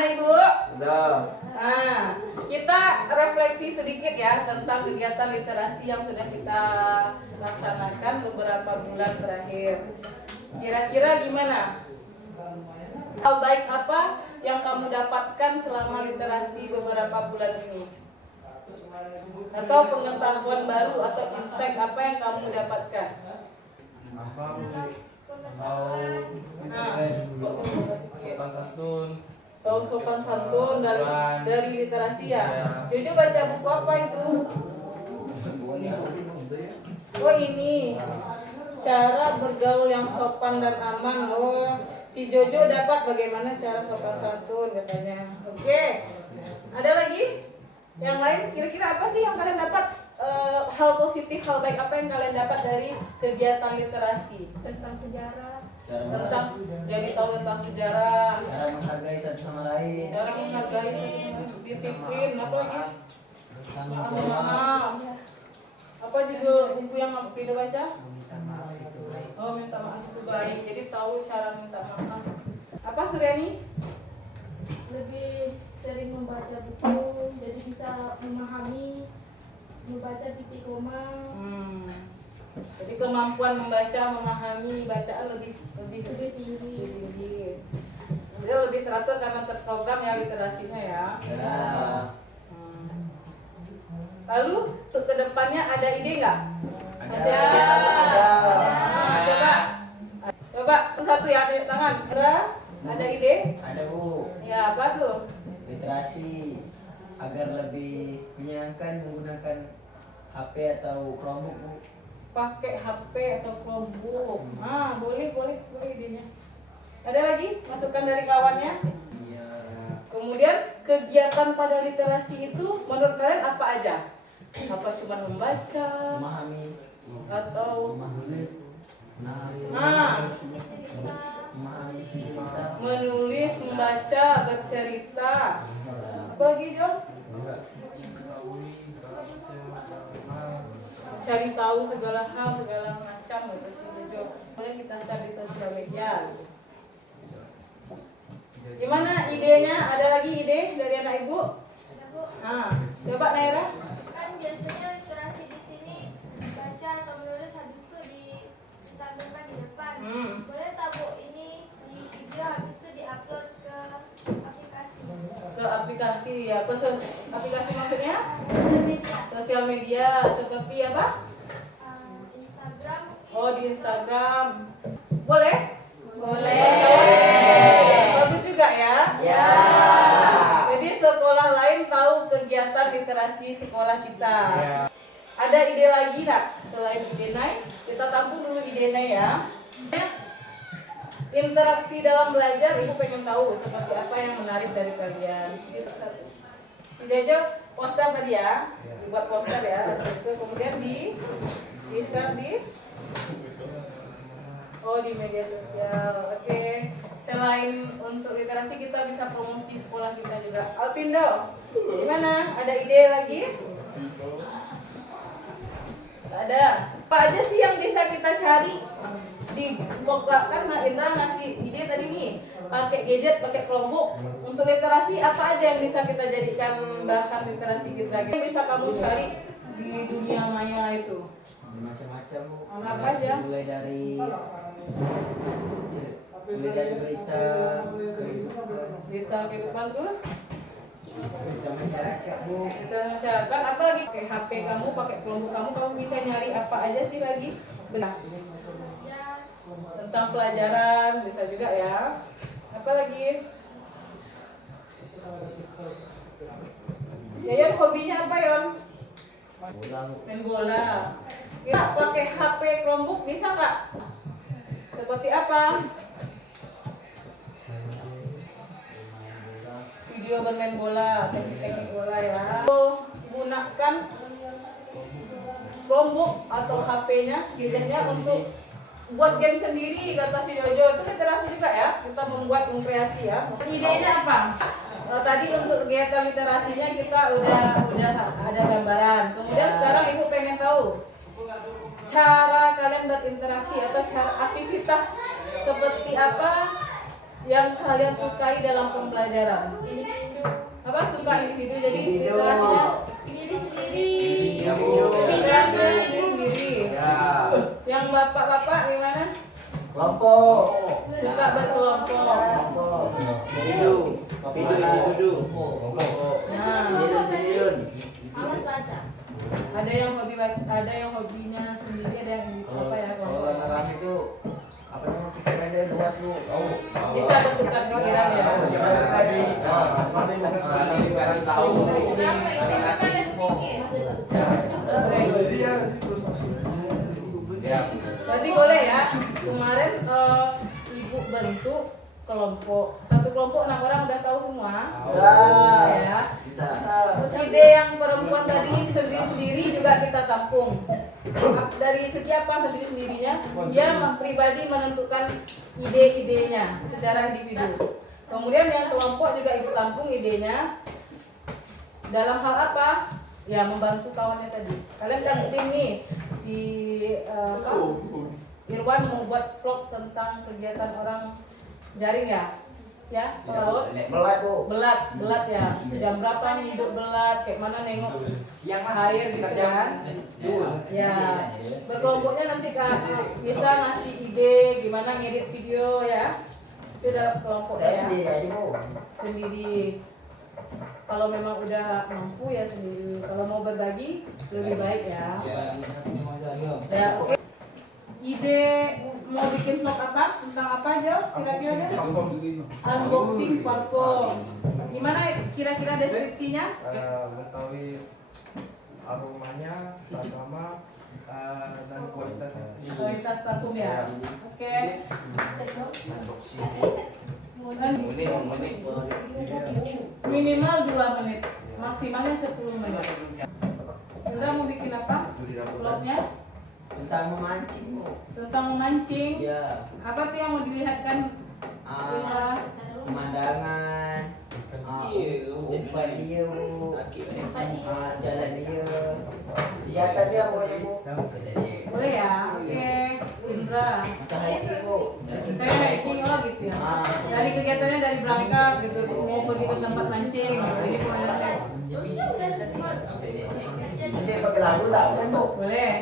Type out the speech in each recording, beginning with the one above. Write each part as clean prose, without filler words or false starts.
Ibu? Udah. Nah, kita refleksi sedikit ya tentang kegiatan literasi yang sudah kita laksanakan beberapa bulan terakhir. Kira-kira gimana? Hal baik apa yang kamu dapatkan selama literasi beberapa bulan ini? Atau pengetahuan baru atau insight apa yang kamu dapatkan? Tahu sopan santun dari literasi ya. Jojo baca buku apa itu? Oh ini cara bergaul yang sopan dan aman. Oh si Jojo dapat bagaimana cara sopan santun katanya. Oke. Ada lagi? Yang lain kira-kira apa sih yang kalian dapat? Hal positif, hal baik apa yang kalian dapat dari kegiatan literasi? Tentang sejarah, Tentang jadi tahu tentang sejarah, Cara menghargai satu sama lain. cara menghargai disiplin, apa lagi? Maaf. Apa judul buku yang kita baca? Meminta maaf itu baik. Oh, minta maaf itu baik. Jadi tahu cara minta maaf. Apa Suryani? lebih sering membaca buku, jadi bisa membaca titik koma. Jadi kemampuan membaca, memahami bacaan lebih tinggi. Jadi lebih teratur karena terprogram ya literasinya ya. Ya. Lalu untuk kedepannya ada ide nggak? Ada. Coba satu ya, tepuk tangan. Ada ide? Ada Bu. Ya apa tuh? Literasi agar lebih menyenangkan menggunakan HP atau Chromebook Bu. Pakai HP atau Chromebook. Boleh idenya. Ada lagi masukan dari kawannya? Iya. Kemudian kegiatan pada literasi itu menurut kalian apa aja? Apa cuma membaca Memahami. atau Memahami cerita. menulis, membaca, bercerita? Apa lagi Jo? Cari tahu segala hal, segala macam gitu sih Jo. Kemudian kita share di sosial media. Gimana idenya? Ada lagi ide dari anak ibu? Coba Naira. Kan biasanya literasi di sini baca atau menulis habis itu ditampilkan di depan. Boleh tak Bu ini di video habis itu diupload ke aplikasi? Ke aplikasi ya, aplikasi maksudnya? Sosial media. Sosial media seperti apa? Instagram. Oh di Instagram. Boleh? Bagus juga ya? Ya. Jadi sekolah lain tahu kegiatan literasi sekolah kita. Ada ide lagi nggak selain ide Nay? Kita tampung dulu ide Nay ya. Interaksi dalam belajar, ibu pengen tahu seperti apa yang menarik dari kalian. Ide aja poster tadi ya, dibuat poster ya. Kemudian di-share di media sosial. Oke. Selain untuk literasi kita bisa promosi sekolah kita juga. Alpindo, gimana? Ada ide lagi? Ada. Apa aja sih yang bisa kita cari di kan Indra ngasih ide tadi nih, pakai gadget, pakai Chromebook. Untuk literasi apa aja yang bisa kita jadikan bahan literasi kita? Yang bisa kamu cari di dunia maya itu? Macam-macam Bu. Apa aja? Mulai dari berita kehidupan terus berita masyarakat Bu. dan masyarakat. Apa lagi? Pakai HP kamu, pakai Chromebook kamu bisa nyari apa aja sih lagi? Benar. Tentang pelajaran bisa juga ya. Apa lagi? Yayan hobinya apa Yon? Main bola. Kita pakai HP Chromebook bisa nggak? Seperti apa? Video bermain bola, teknik bola ya. Gunakan Chromebook atau HP-nya, gadgetnya untuk buat game sendiri kata si Jojo. Itu literasi juga ya, kita mengkreasi ya. Idenya apa? Tadi untuk kegiatan literasinya kita udah ada gambaran. Kemudian sekarang ibu pengen tahu cara kalian berinteraksi atau cara aktivitas seperti apa yang kalian sukai dalam pembelajaran? Individu. Apa suka individu? Jadi Individu. literasinya Sendiri-sendiri. literasinya sendiri. Yang bapak-bapak gimana? Kelompok. Suka berkelompok. Nah, Awas baca. ada yang hobinya sendiri, ada yang apa ya Kalau kelompok. narasi itu apa namanya pikirannya luas lu. Bisa bertukar pikiran ya. Kenapa itu kalian pikir? Berarti boleh ya. Kemarin ibu bentuk kelompok. Satu kelompok 6 orang udah tahu semua. Ya. Ide yang perempuan tadi sendiri-sendiri juga kita tampung. Dari segi apa sendiri-sendirinya? Dia pribadi menentukan ide-idenya secara individu. Kemudian yang kelompok juga ibu tampung idenya. Dalam hal apa? Ya membantu kawannya tadi. Kalian kan tim nih si Irwan mau buat vlog tentang kegiatan orang jaring ya. Ya, pelaut. Melat bu. Belat ya. Jam berapa nih hidup belat? Kayak mana nengok air gitu kan? Ya. Berkelompoknya nanti kan bisa ngasih ide gimana ngedit video ya. Itu dalam kelompok ya. Sendiri aja bu. Sendiri. Kalau memang udah mampu ya sendiri. Kalau mau berbagi lebih baik ya. Ya, oke. Ide mau bikin vlog apa? Tentang apa aja? Kira-kira deh? Unboxing parfum. Gimana kira-kira deskripsinya? Mengetahui aromanya, sama dan kualitasnya. Kualitas parfum ya. Oke. Minimal 2 menit, maksimalnya 10 menit. Udah mau bikin apa? Vlognya Tentang memancing bu. tentang memancing. Iya. Apa tuh yang mau dilihatkan? Pemandangan. Umpan dia bu. Jalan dia. Kegiatan dia pokoknya bu. Boleh ya? Oke. Indra. Macam hiking bu. Kayak hiking oh gitu ya. Dari kegiatannya dari berangkat gitu mau pergi ke tempat mancing. Jadi pemandangannya. Nanti pakai lagu tak kan bu? Boleh.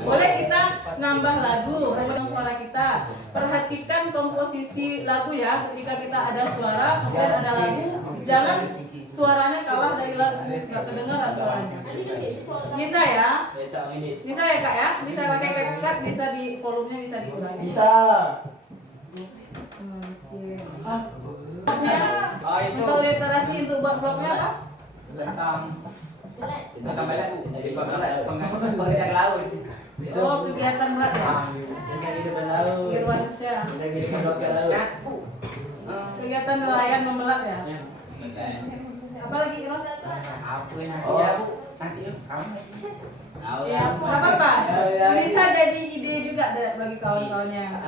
Boleh kita nambah lagu dengan suara kita. Perhatikan komposisi lagu ya. Ketika kita ada suara, kemudian ada lagu, jangan suaranya kalah dari lagu, nggak kedengaran suaranya. Bisa ya? Bisa ya kak ya? Bisa pakai CapCut, bisa di volumenya bisa dikurangi. Bisa. Untuk literasi untuk buat vlognya apa? Oh kegiatan berat ya? Irwansyah. Kegiatan nelayan membelat ya? Apa lagi Irwan? Gak apa-apa. Bisa jadi ide juga bagi kawan-kawannya.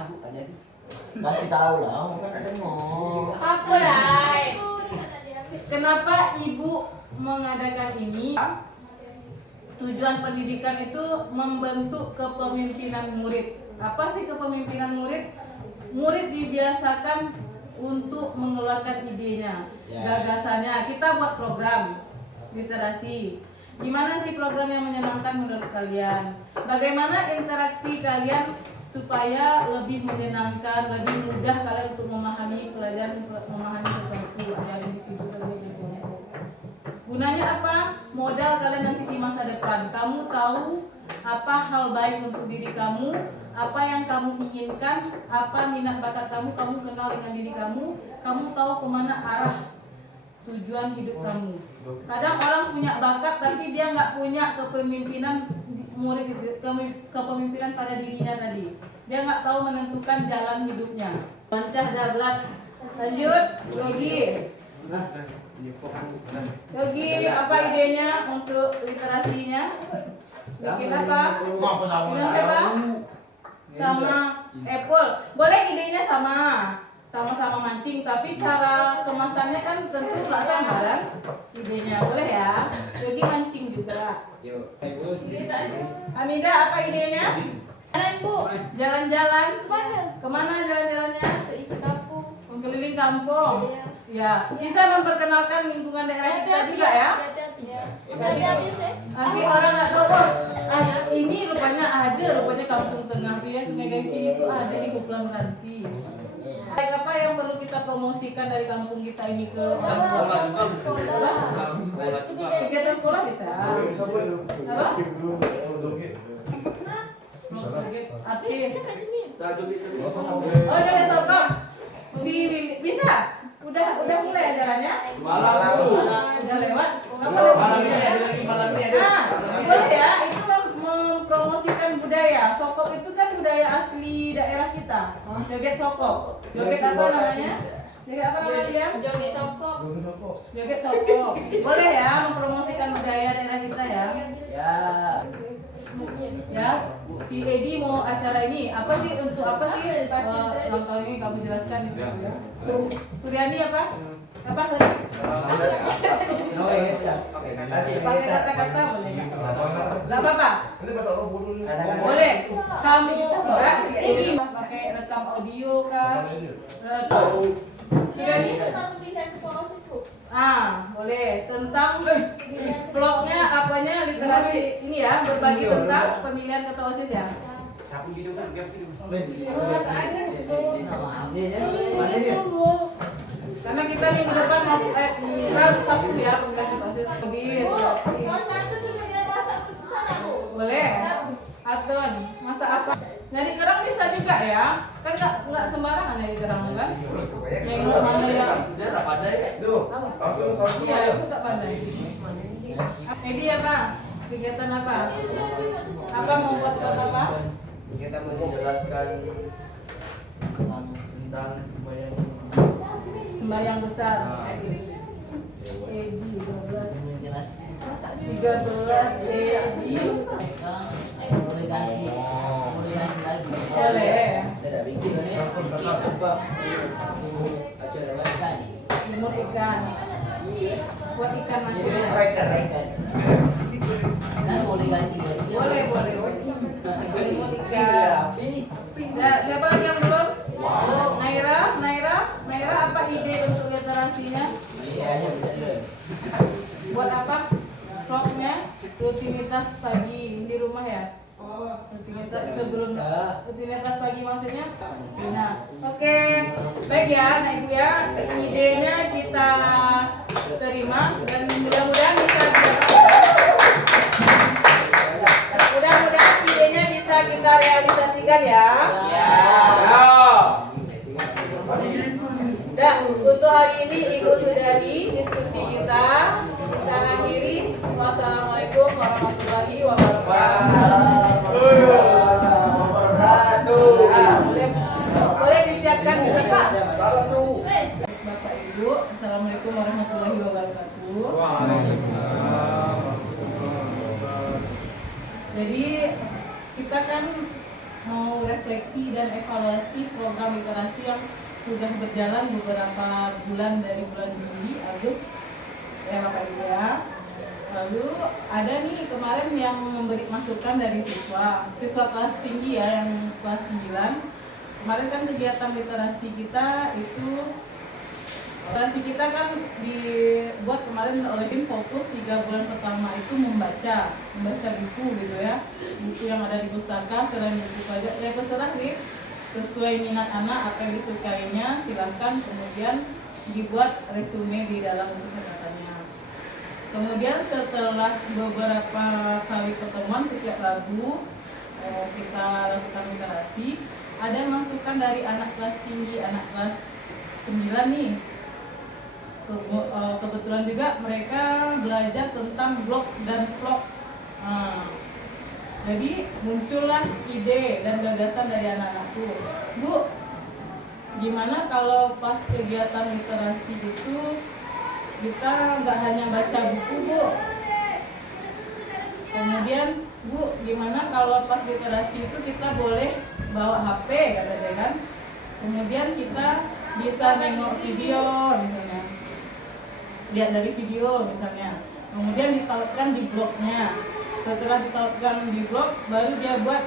Kasih tahu lah, kan ada mau. Apa dah? Kenapa ibu mengadakan ini? Tujuan pendidikan itu membentuk kepemimpinan murid. Apa sih kepemimpinan murid? Murid dibiasakan untuk mengeluarkan idenya, gagasannya. Kita buat program literasi. Gimana sih program yang menyenangkan menurut kalian? Bagaimana interaksi kalian supaya lebih menyenangkan, lebih mudah kalian untuk memahami pelajaran, memahami sesuatu agar individu lebih berkelompok. Gunanya apa? Modal kalian nanti di masa depan. Kamu tahu apa hal baik untuk diri kamu, apa yang kamu inginkan, apa minat bakat kamu kenal dengan diri kamu tahu kemana arah tujuan hidup kamu. Kadang orang punya bakat tapi dia nggak punya kepemimpinan murid kepemimpinan pada dirinya tadi. Dia nggak tahu menentukan jalan hidupnya. Bansyah Dablat. Lanjut, Yogi. Yogi, apa idenya untuk literasinya? Bikin apa? Bilang siapa? Sama Apple. Boleh idenya sama-sama mancing, tapi cara kemasannya kan tentu nggak sama kan? Idenya boleh ya. Yogi mancing juga. Amida, apa idenya? Jalan bu. Jalan-jalan. Kemana? Kemana jalan-jalannya? Seisi kampung. keliling kampung. Ya, bisa memperkenalkan lingkungan daerah kita juga ya. Hati-hati sih. Nanti orang nggak tahu, oh, ini rupanya kampung tengah tuh ya, Sungai Gangkil itu ada di Kepulauan Meranti. Baik, apa yang perlu kita promosikan dari kampung kita ini ke orang? Kegiatan sekolah bisa. Apa? Artis. Oh, jadi sokong. Si bisa. Udah mulai ajarannya? Udah lewat. Boleh ya. Itu mempromosikan budaya. Sokok itu kan budaya asli daerah kita. Joget sokok. Joget apa namanya? Joget apa namanya dia? Joget sokok. Joget sokok. Boleh ya mempromosikan budaya daerah kita ya. Ya. Ya, si Edi mau acara ini apa sih, untuk apa sih langkah ini kamu jelaskan di situ ya. Suryani apa? Apa lagi? Pakai kata-kata boleh nggak? Nggak apa-apa. Boleh. Kamu ini pakai rekam audio kah? Suryani? Boleh. Tentang vlognya apanya, literasi ini ya, berbagi tentang pemilihan ketua OSIS ya. Karena kita minggu depan mau satu ya pemilihan ketua OSIS. Boleh. Atun, masak apa? Nyari kerang bisa juga ya. Kan nggak sembarangan nyari kerang kan? Nengok mana yang iya, aku tak pandai. Edi apa? Kegiatan apa? Apa mau buat apa? Kita menjelaskan tentang Sembahyang besar. Edi 13 Edi. Boleh. Jemur ikan. Buat ikan maksudnya. Boleh. Jemur ikan. Nah, siapa lagi yang belum? Oh, Naira apa ide untuk literasinya? Buat apa? Vlognya rutinitas pagi di rumah ya. Rutinitas pagi maksudnya. Nah, oke. Baik ya, Nah Ibu ya. Idenya kita terima dan mudah-mudahan bisa idenya bisa kita realisasikan ya. Dan untuk hari ini Ibu sudahi diskusi kita. Kita akhiri. Wassalamualaikum warahmatullahi wabarakatuh. Boleh disiapkan ini Pak. Bapak Ibu, Assalamualaikum warahmatullahi wabarakatuh. Jadi kita kan mau refleksi dan evaluasi program literasi yang sudah berjalan beberapa bulan dari bulan Juli, Agustus ya Bapak Ibu ya. Lalu ada nih kemarin yang memberi masukan dari siswa kelas tinggi ya, yang kelas 9. Kemarin kan kegiatan literasi kita itu, literasi kita kan dibuat kemarin oleh tim fokus 3 bulan pertama itu membaca buku gitu ya, buku yang ada di pustaka selain buku pajak ya, terserah nih sesuai minat anak apa yang disukainya silahkan, kemudian dibuat resume di dalam buku catatannya. Kemudian setelah beberapa kali pertemuan setiap Rabu kita lakukan literasi, ada masukan dari anak kelas tinggi, anak kelas 9 nih. Kebetulan juga mereka belajar tentang blog dan vlog. Jadi muncullah ide dan gagasan dari anak-anakku. Bu, gimana kalau pas kegiatan literasi itu kita nggak hanya baca buku, Bu. Kemudian, Bu, gimana kalau pas literasi itu kita boleh bawa HP, kata dia kan. Kemudian kita bisa nengok video misalnya, lihat dari video misalnya. Kemudian ditautkan di blognya. Setelah ditautkan di blog, baru dia buat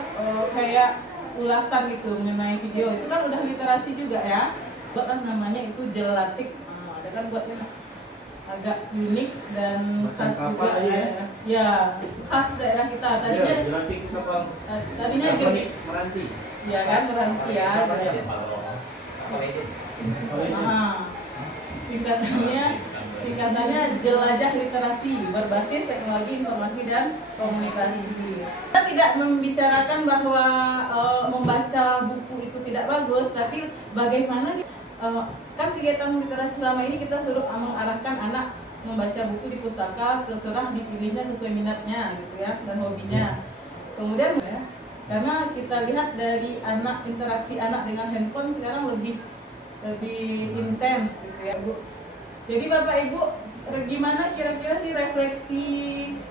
kayak ulasan gitu mengenai video. Itu kan udah literasi juga ya. Buat kan namanya itu jelatik. Ada kan buatnya agak unik dan Macam khas juga. kapal aja ya? Ya, khas daerah kita. Tadinya Iya, jelantik kapal. tadinya Kapal gini. ini meranti. Ya kan meranti ya. Kapal ini. Apa itu? Kapal ini. Singkatannya jelajah literasi berbasis teknologi informasi dan komunikasi. Kita tidak membicarakan bahwa membaca buku itu tidak bagus, tapi bagaimana kan kegiatan literasi selama ini kita suruh mengarahkan anak membaca buku di pustaka, terserah dipilihnya sesuai minatnya gitu ya dan hobinya. Kemudian ya, karena kita lihat dari interaksi anak dengan handphone sekarang lebih intens gitu ya Bu. Jadi Bapak Ibu, gimana kira-kira sih refleksi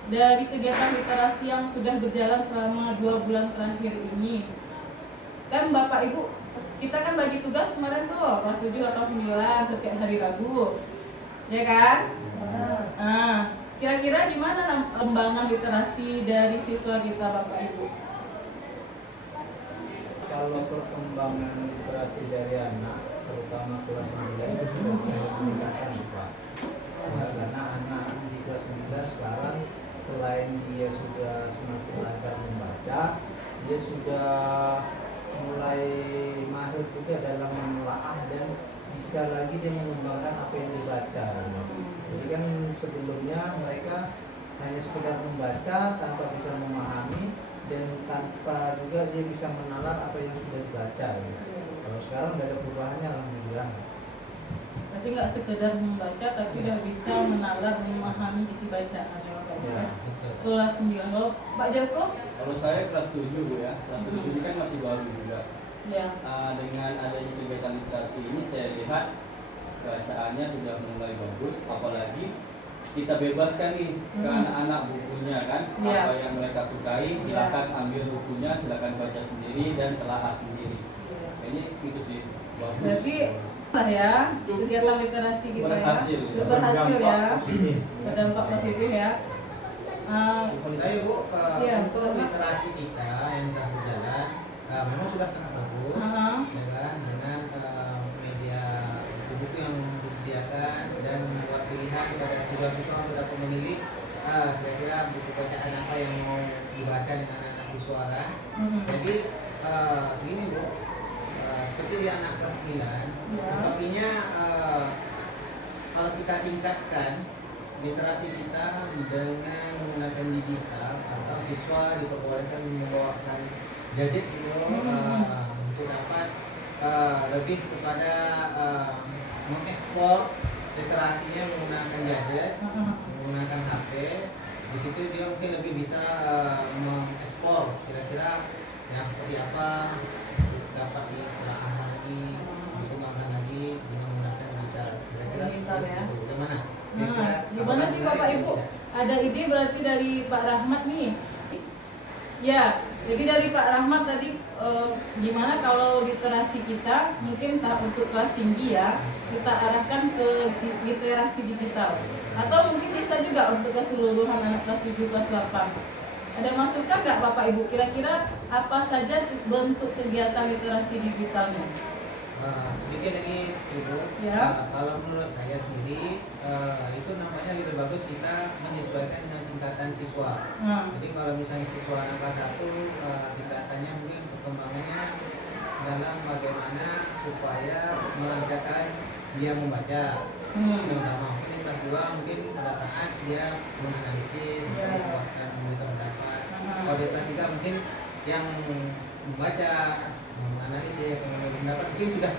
dari kegiatan literasi yang sudah berjalan selama 2 bulan terakhir ini? Kan Bapak Ibu, kita kan bagi tugas kemarin tuh kelas 7 atau 9 setiap hari Rabu, ya kan? Kira-kira gimana pengembangan literasi dari siswa kita Bapak Ibu? Kalau perkembangan literasi dari anak, terutama kelas 9 itu sudah mulai meningkatkan Pak. Karena anak di kelas 9 sekarang selain dia sudah semakin lancar membaca, dia sudah mulai mahir juga dalam menelaah dan bisa lagi dia mengembangkan apa yang dibaca. Jadi kan sebelumnya mereka hanya sekedar membaca tanpa bisa memahami dan tanpa juga dia bisa menalar apa yang sudah dibaca. Kalau sekarang udah ada perubahannya alhamdulillah. Berarti nggak sekedar membaca tapi udah bisa menalar, memahami isi bacaan ya Bapak Ibu. Ya. Kelas 9. Kalau Pak Joko? Kalau saya kelas 7 Bu ya, kelas 7 ini kan masih baru juga. Ya. Dengan adanya kegiatan literasi ini saya lihat bacaannya sudah mulai bagus, apalagi kita bebaskan nih ke anak-anak bukunya kan, Ya. apa yang mereka sukai, silakan ambil bukunya, silakan baca sendiri dan telaah sendiri. Ini itu sih bagus. Berarti lah ya kegiatan literasi kita Berhasil. ya berhasil ya, Positif. berdampak positif ya. Saya Bu, Iya. untuk literasi kita yang telah berjalan, memang sudah sangat bagus, ya kan, dengan media buku yang disediakan dan membuat pilihan kepada siswa-siswa untuk memilih kira-kira buku bacaan apa yang mau dibaca dengan anak siswa kan. Jadi begini Bu, seperti di anak kelas 9, sepertinya kalau kita tingkatkan literasi kita dengan menggunakan digital atau siswa diperbolehkan membawakan gadget gitu untuk dapat lebih kepada mengekspor literasinya menggunakan gadget, menggunakan HP. Di situ dia mungkin lebih bisa mengekspor kira-kira yang seperti apa dapat ditelaah lagi, dikembangkan lagi dengan menggunakan digital. Kira-kira Digital ya. itu bagaimana? Gimana nih Bapak Ibu? Ada ide berarti dari Pak Rahmat nih? Ya, jadi dari Pak Rahmat tadi gimana kalau literasi kita mungkin untuk kelas tinggi ya kita arahkan ke literasi digital atau mungkin bisa juga untuk keseluruhan anak kelas 7 kelas 8. Ada masukan nggak Bapak Ibu kira-kira apa saja bentuk kegiatan literasi digitalnya? Sedikit lagi Ibu, Ya. kalau menurut saya sendiri itu namanya lebih bagus kita menyesuaikan dengan tingkatan siswa. Jadi kalau misalnya siswa anak kelas 1 tingkatannya mungkin perkembangannya dalam bagaimana supaya melancarkan dia membaca. Terutama mungkin kelas 2 mungkin pada saat dia menganalisis, membuatkan pendapat. Kalau di kelas 3 mungkin yang membaca, menganalisis, mengambil pendapat mungkin sudah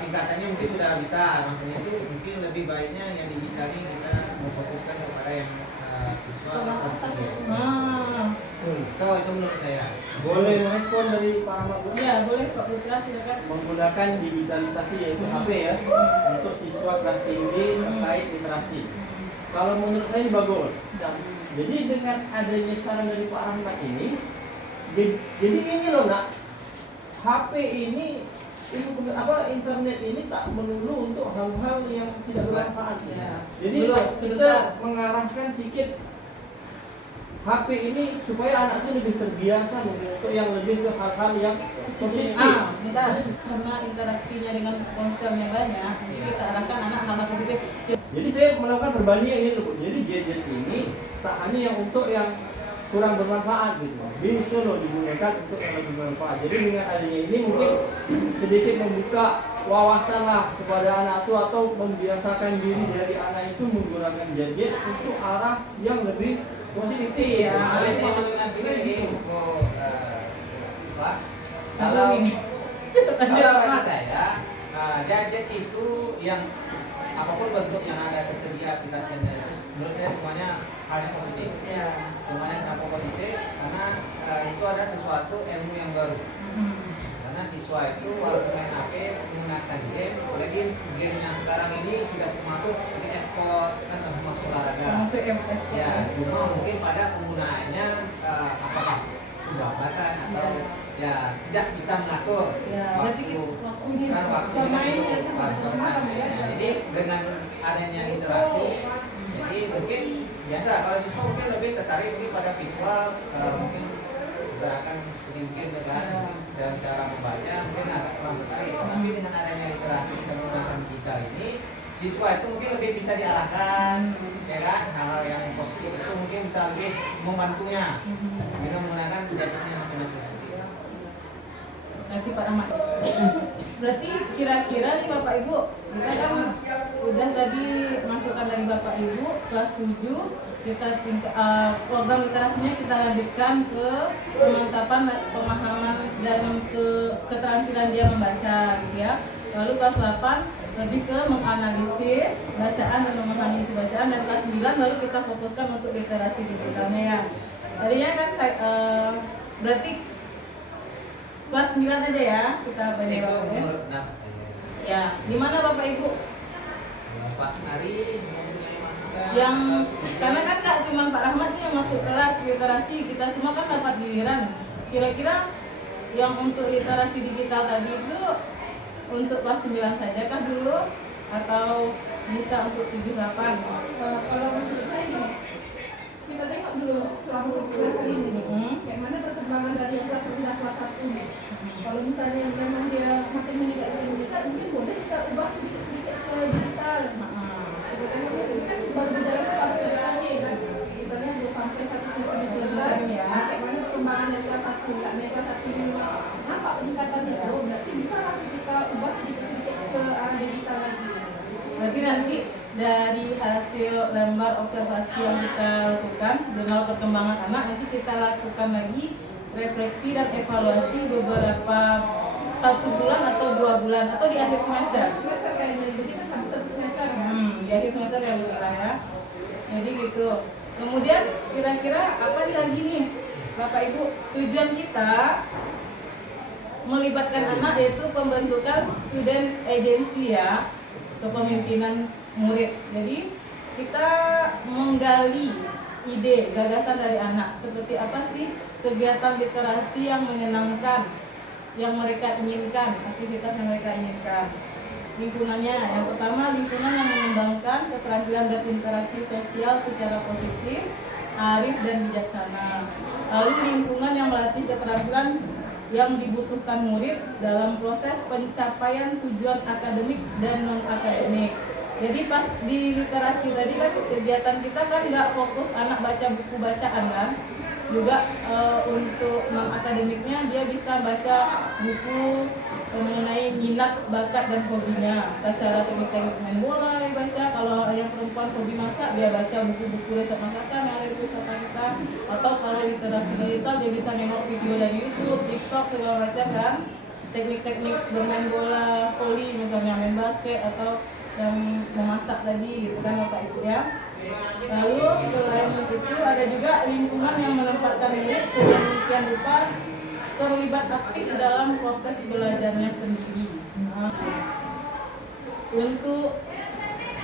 tingkatannya mungkin sudah bisa. Makanya itu mungkin lebih baiknya yang digital ini kita memfokuskan kepada yang siswa kelas 3. Itu menurut saya. Boleh merespon dari Pak Ahmad Bu? Iya boleh Pak Putra silakan. Menggunakan digitalisasi yaitu HP ya untuk siswa kelas tinggi terkait literasi. Kalau menurut saya ini bagus. Jadi dengan adanya saran dari Pak Ahmad ini, jadi ini loh nak, HP ini internet ini tak melulu untuk hal-hal yang tidak bermanfaat. Ya. Jadi Belum, kita sebentar. mengarahkan sedikit HP ini supaya anak itu lebih terbiasa untuk yang lebih ke hal-hal yang positif. Bentar, karena interaksinya dengan ponselnya banyak, jadi kita arahkan anak hal-hal positif. Jadi saya melakukan perbandingan ini loh. Jadi gadget ini tak hanya yang untuk yang kurang bermanfaat gitu, bisa loh digunakan untuk yang lebih bermanfaat. Jadi dengan adanya ini mungkin sedikit membuka wawasan lah kepada anak itu atau membiasakan diri dari anak itu menggunakan gadget untuk arah yang lebih positif. Ya, Jadi ada sama dengan ini Pak, kalau ini. kalau bagi saya gadget itu yang apapun bentuk yang ada tersedia aplikasinya itu, menurut saya semuanya halnya positif. Ya. Semuanya kenapa positif? Karena itu ada sesuatu ilmu yang baru. Karena siswa itu walaupun main HP menggunakan game, apalagi game yang sekarang ini tidak masuk di e-sport, kan termasuk olahraga. Masuk MS. Ya, cuma mungkin pada penggunaannya apakah kebablasan atau ya tidak bisa mengatur Ya, berarti waktu kan waktu dengan itu jadi dengan adanya interaksi jadi mungkin biasa kalau siswa mungkin lebih tertarik mungkin pada visual mungkin gerakan mungkin dengan dan cara membaca mungkin agak kurang tertarik tapi dengan adanya literasi dan menggunakan digital ini siswa itu mungkin lebih bisa diarahkan ya kan hal-hal yang positif itu mungkin bisa lebih membantunya dengan menggunakan gadgetnya macam-macam. Kasih Pak Ahmad. Berarti kira-kira nih Bapak Ibu, kita kan udah tadi masukan dari Bapak Ibu kelas 7, kita program literasinya kita lanjutkan ke pemantapan pemahaman dan ke keterampilan dia membaca gitu ya. Lalu kelas 8 lebih ke menganalisis bacaan dan memahami isi bacaan, dan kelas 9 baru kita fokuskan untuk literasi digitalnya ya. Tadinya kan berarti kelas 9 aja ya kita banyak Itu Bapak ya. menurut pendapat saya. Ya, gimana Bapak Ibu? Pak Ari mempunyai masukan Yang karena kan nggak cuma Pak Rahmat nih yang masuk kelas literasi, kita semua kan dapat giliran. Kira-kira yang untuk literasi digital tadi itu untuk kelas 9 saja kah dulu atau bisa untuk 7-8? Kalau menurut saya gini, kita tengok dulu selama semester ini nih, kayak mana perkembangan dari yang kelas 9 kelas 1 nih. Kalau misalnya memang dia makin meningkat mungkin boleh kita ubah sedikit-sedikit ke digital. Kita tengok ini kan baru berjalan separuh semester nih, dan kita lihat belum sampai satu semester selesai ya. Kayak mana perkembangan dari kelas 1, nggak naik kelas 1 ini nampak peningkatan itu, berarti bisa lah kita ubah sedikit-sedikit ke arah digital lagi. Berarti nanti dari hasil lembar observasi yang kita lakukan, jurnal perkembangan anak, nanti kita lakukan lagi refleksi dan evaluasi beberapa 1 bulan atau 2 bulan atau di akhir semester. Semester kayaknya, jadi kan habis satu semester kan. Di akhir semester ya Bu ya. Jadi gitu. Kemudian kira-kira apa nih lagi nih Bapak Ibu, tujuan kita melibatkan anak yaitu pembentukan student agency ya, kepemimpinan murid. Jadi kita menggali ide, gagasan dari anak. Seperti apa sih kegiatan literasi yang menyenangkan, yang mereka inginkan, aktivitas yang mereka inginkan. Lingkungannya, yang pertama lingkungan yang mengembangkan keterampilan dan interaksi sosial secara positif, arif dan bijaksana. Lalu lingkungan yang melatih keterampilan yang dibutuhkan murid dalam proses pencapaian tujuan akademik dan non-akademik. Jadi pas di literasi tadi kan kegiatan kita kan nggak fokus anak baca buku bacaan kan, juga untuk non-akademiknya dia bisa baca buku mengenai minat, bakat dan hobinya. Cara teknik-teknik main bola dia baca, kalau yang perempuan hobi masak dia baca buku-buku resep masakan yang ada di pustaka kita, atau kalau literasi digital dia bisa nengok video dari YouTube, TikTok segala macam kan. Teknik-teknik bermain bola, voli misalnya, main basket atau yang memasak tadi gitu kan Bapak Ibu ya. Lalu selain itu ada juga lingkungan yang menempatkan murid sedemikian rupa terlibat aktif dalam proses belajarnya sendiri. Untuk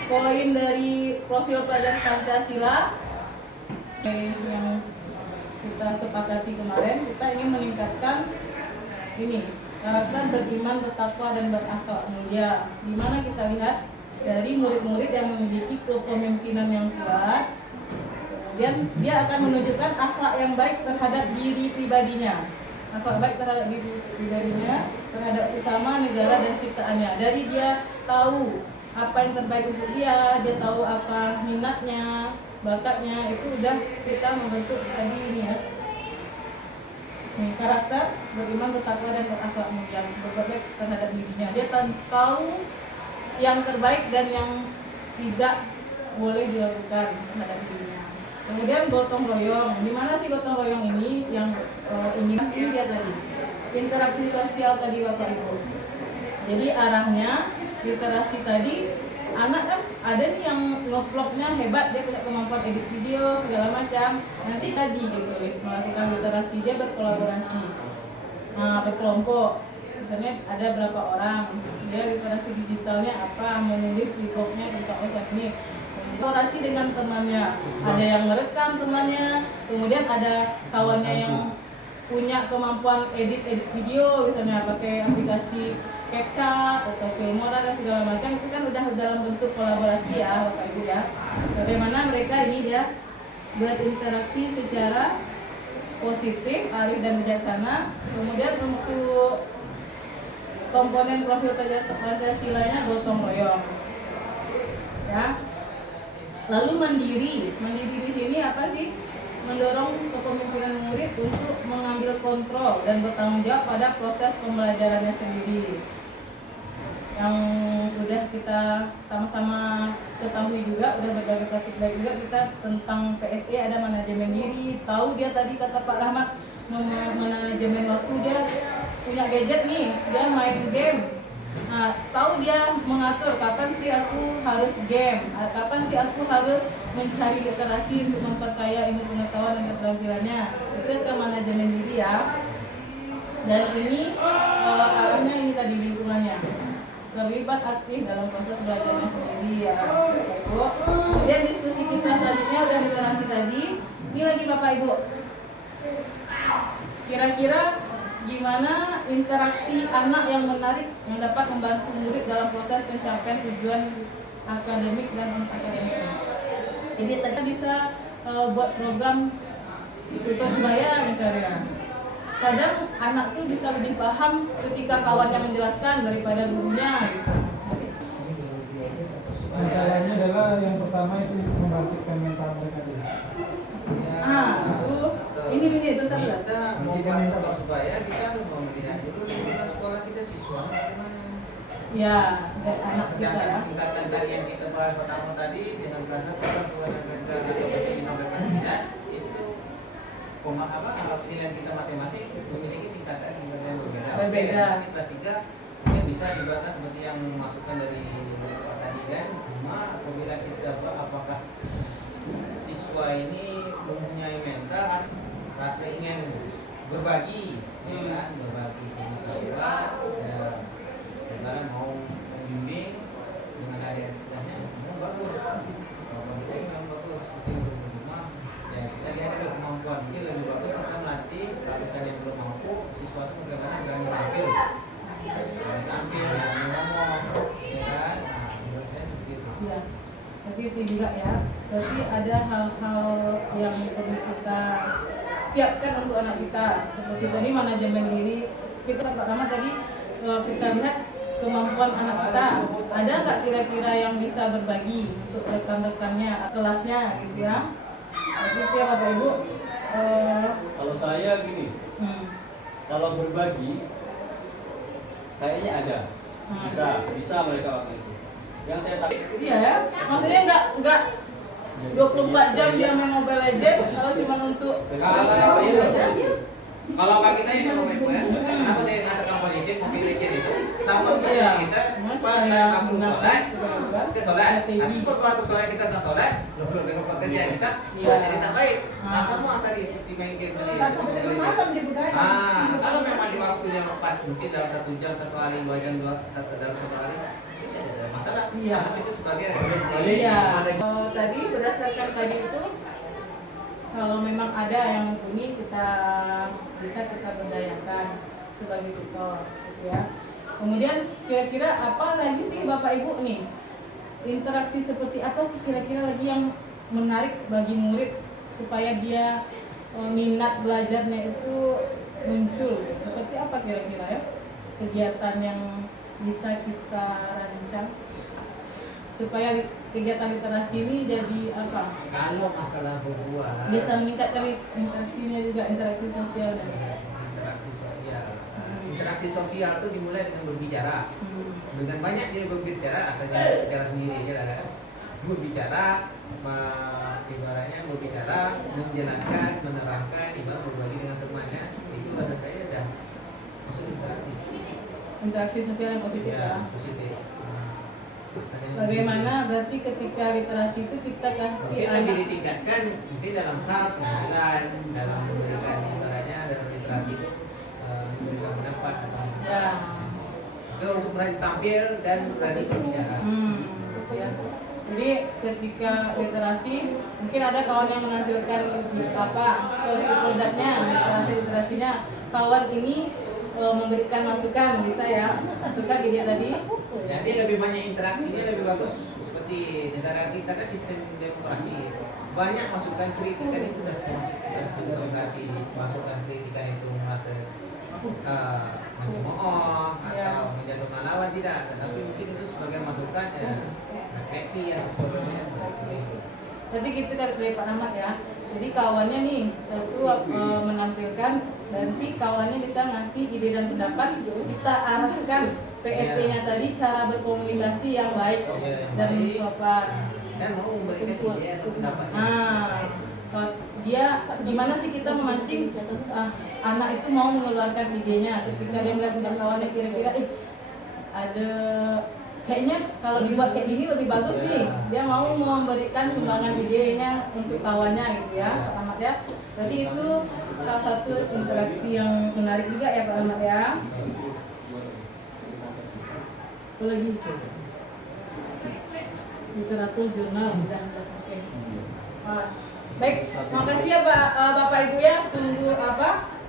poin dari profil pelajar Pancasila yang kita sepakati kemarin, kita ingin meningkatkan ini karakter beriman, bertakwa dan berakhlak mulia. Di mana kita lihat dari murid-murid yang memiliki kepemimpinan yang kuat, Kemudian dia akan menunjukkan akhlak yang baik terhadap diri pribadinya, akhlak baik terhadap diri pribadinya, terhadap sesama, negara dan ciptaannya. Dari dia tahu apa yang terbaik untuk dia tahu apa minatnya, bakatnya, itu udah kita membentuk tadi ini ya. Karakter, beriman, bertakwa dan berakhlak mulia, berbuat baik terhadap dirinya. Dia tahu yang terbaik dan yang tidak boleh dilakukan terhadap dirinya. Kemudian gotong royong. Di mana sih gotong royong ini? Yang ini dia tadi. Interaksi sosial tadi Bapak Ibu. Jadi arahnya literasi tadi, anak kan ada nih yang ngevlognya hebat, dia punya kemampuan edit video segala macam. Nanti tadi gitu melakukan literasi, dia berkolaborasi, berkelompok. Misalnya ada berapa orang, dia literasi digitalnya apa, menulis di blognya tentang usaha ini. Kolaborasi dengan temannya, ada yang merekam temannya, kemudian ada kawannya yang punya kemampuan edit video, misalnya pakai aplikasi CapCut atau Filmora dan segala macam, itu kan udah dalam bentuk kolaborasi ya Bapak Ibu ya. Bagaimana mereka ini dia berinteraksi secara positif, arif dan bijaksana. Kemudian untuk komponen profil Pancasilanya gotong royong. Ya. Lalu mandiri di sini apa sih? Mendorong kepemimpinan murid untuk mengambil kontrol dan bertanggung jawab pada proses pembelajarannya sendiri. Yang udah kita sama-sama ketahui juga, udah berbagi praktik baik juga kita tentang PSE, ada manajemen diri. Tahu dia tadi kata Pak Rahmat manajemen waktu, dia punya gadget nih, dia main game. Nah, tahu dia mengatur kapan sih aku harus game, kapan sih aku harus mencari literasi untuk memperkaya ilmu pengetahuan dan keterampilannya. Itu ke manajemen diri ya. Dan ini arahnya ini tadi lingkungannya, terlibat aktif dalam proses belajarnya sendiri ya Bapak Ibu. Kemudian diskusi kita selanjutnya udah literasi tadi. Ini lagi Bapak Ibu, kira-kira gimana interaksi anak yang menarik yang dapat membantu murid dalam proses pencapaian tujuan akademik dan non-akademik. Jadi tadi bisa buat program tutor sebaya misalnya. Kadang anak tuh bisa lebih paham ketika kawannya menjelaskan daripada gurunya gitu. Masalahnya adalah yang pertama itu membangkitkan mental mereka dulu. Itu ini bentar ya. Kita mau bantu supaya kita harus melihat dulu lingkungan sekolah kita, siswa bagaimana. Ya, anak kita ya. Sedangkan tingkatan tadi yang kita bahas pertama tadi dengan bahasa kita kewenangan atau penting sampai kemudian itu penilaian kita masing-masing memiliki tingkatan yang berbeda. Nanti kelas 3 yang bisa dibatas seperti yang masukan dari Pak tadi kan. Cuma apabila kita apakah siswa ini mempunyai mental rasa ingin berbagi, ya kan, berbagi pengetahuan, ya, sekarang mau membimbing dengan adanya memang bagus, kalau kita memang bagus, seperti yang berumah, ya kita lihat ada kemampuan, mungkin lebih bagus kita melatih kalau misalnya belum mampu, siswa itu bagaimana berani tampil, berani ngomong, ya kan, nah menurut saya seperti itu. Ya, tapi itu juga ya. Berarti ada hal-hal yang perlu kita siapkan untuk anak kita. Seperti tadi manajemen diri, kita Pak Rahmat tadi kita lihat kemampuan anak kita. Ada nggak kira-kira yang bisa berbagi untuk rekan-rekannya, kelasnya gitu ya? Gitu ya Bapak Ibu. Kalau saya gini, kalau berbagi kayaknya ada, bisa mereka waktu itu. Yang saya tahu. Iya ya, maksudnya nggak 24 jam dia main Mobile Legends kalau cuma untuk Kalau bagi saya ini Bapak Ibu ya, kenapa saya mengatakan positif Mobile Legends itu sama seperti kita pas saya waktu sholat, kita sholat, tapi waktu sholat kita tak sholat, belum dengan pekerjaan kita, jadi tak baik. Nah semua tadi seperti main game tadi. Kalau memang di waktunya pas mungkin dalam 1 jam, 1 hari, 2 jam, dalam 1 hari, itu tidak ada masalah. Iya. Tapi itu sebagai Iya. Tadi berdasarkan tadi itu, kalau memang ada yang ini kita bisa kita berdayakan sebagai tutor, gitu ya. Kemudian kira-kira apa lagi sih Bapak Ibu nih? Interaksi seperti apa sih kira-kira lagi yang menarik bagi murid supaya dia minat belajarnya itu muncul. Seperti apa kira-kira ya kegiatan yang bisa kita rancang supaya kegiatan literasi ini jadi apa? Kalau masalah berbuat Bisa meningkatkan interaksinya juga, interaksi sosialnya. interaksi sosial. Interaksi sosial itu dimulai dengan berbicara. Dengan banyak dia berbicara, asalnya bicara sendiri aja lah kan. Berbicara, ibaratnya berbicara, menjelaskan, menerangkan, ibarat berbagi dengan temannya, itu menurut saya dah masuk interaksi. Interaksi sosial yang positif ya. Positif. Bagaimana berarti ketika literasi itu kita kasih Mungkin lebih anak ditingkatkan mungkin dalam hal penampilan, dalam memberikan ibaratnya dalam literasi itu memberikan pendapat atau ya. itu untuk berani tampil dan berani berbicara. Ya. Jadi ketika literasi mungkin ada kawan yang menampilkan apa produknya, literasinya kawan ini memberikan masukan, bisa ya masukan ide tadi. Jadi lebih banyak interaksinya lebih bagus. Seperti negara kita kan sistem demokrasi, banyak masukan kritikan itu sudah masuk berarti masukan kritikan itu merasa mencemooh atau menjatuhkan lawan tidak, tetapi mungkin itu sebagai masukan ya refleksi ya sebagainya. Tadi gitu dari Pak Rahmat ya. Jadi kawannya nih satu menampilkan, nanti kawannya bisa ngasih ide dan pendapat, kita arahkan PST-nya tadi cara berkomunikasi yang baik dan sopan. Dan mau memberikan ide atau pendapat. Kalau dia gimana sih kita memancing anak itu mau mengeluarkan idenya ketika dia melihat kawannya kira-kira ada kayaknya kalau dibuat kayak gini lebih bagus nih, dia mau memberikan sumbangan idenya untuk kawannya gitu ya Pak Ahmad ya. Berarti itu salah satu interaksi yang menarik juga ya Pak Ahmad ya. Apa lagi? Literatur jurnal udah oke. Baik, makasih ya Bapak Ibu ya, sungguh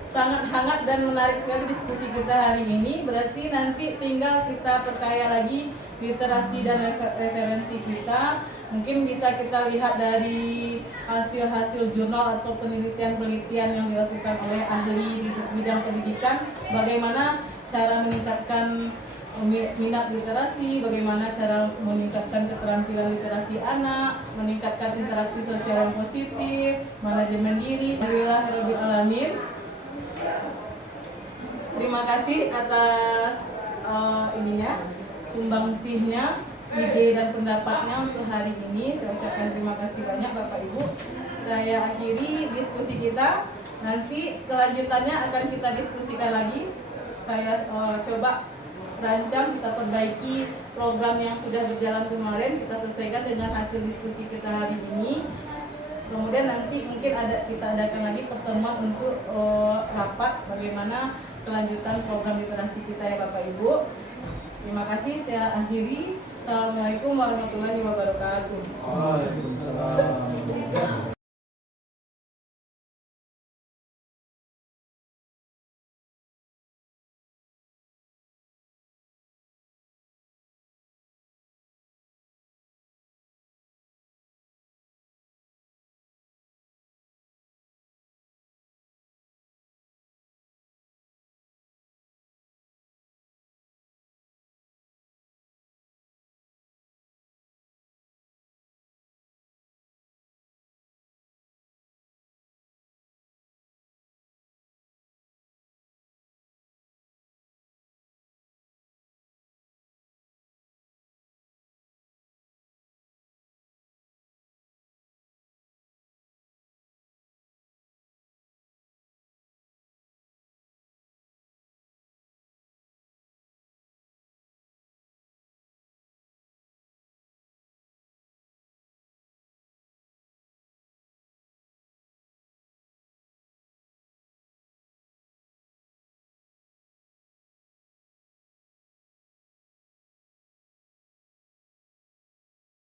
sangat hangat dan menarik sekali diskusi kita hari ini. Berarti nanti tinggal kita perkaya lagi literasi dan referensi kita. Mungkin bisa kita lihat dari hasil-hasil jurnal atau penelitian-penelitian yang dilakukan oleh ahli di bidang pendidikan, bagaimana cara meningkatkan minat literasi, bagaimana cara meningkatkan keterampilan literasi anak, meningkatkan interaksi sosial yang positif, manajemen diri. Alhamdulillahirabbil alamin. Terima kasih atas sumbangsihnya, ide dan pendapatnya untuk hari ini. Saya ucapkan terima kasih banyak Bapak Ibu. Saya akhiri diskusi kita. Nanti kelanjutannya akan kita diskusikan lagi. Saya coba rancang, kita perbaiki program yang sudah berjalan kemarin, kita sesuaikan dengan hasil diskusi kita hari ini. Kemudian nanti mungkin kita adakan lagi pertemuan untuk rapat bagaimana kelanjutan program literasi kita ya Bapak Ibu. Terima kasih, saya akhiri. Assalamualaikum warahmatullahi wabarakatuh. Waalaikumsalam.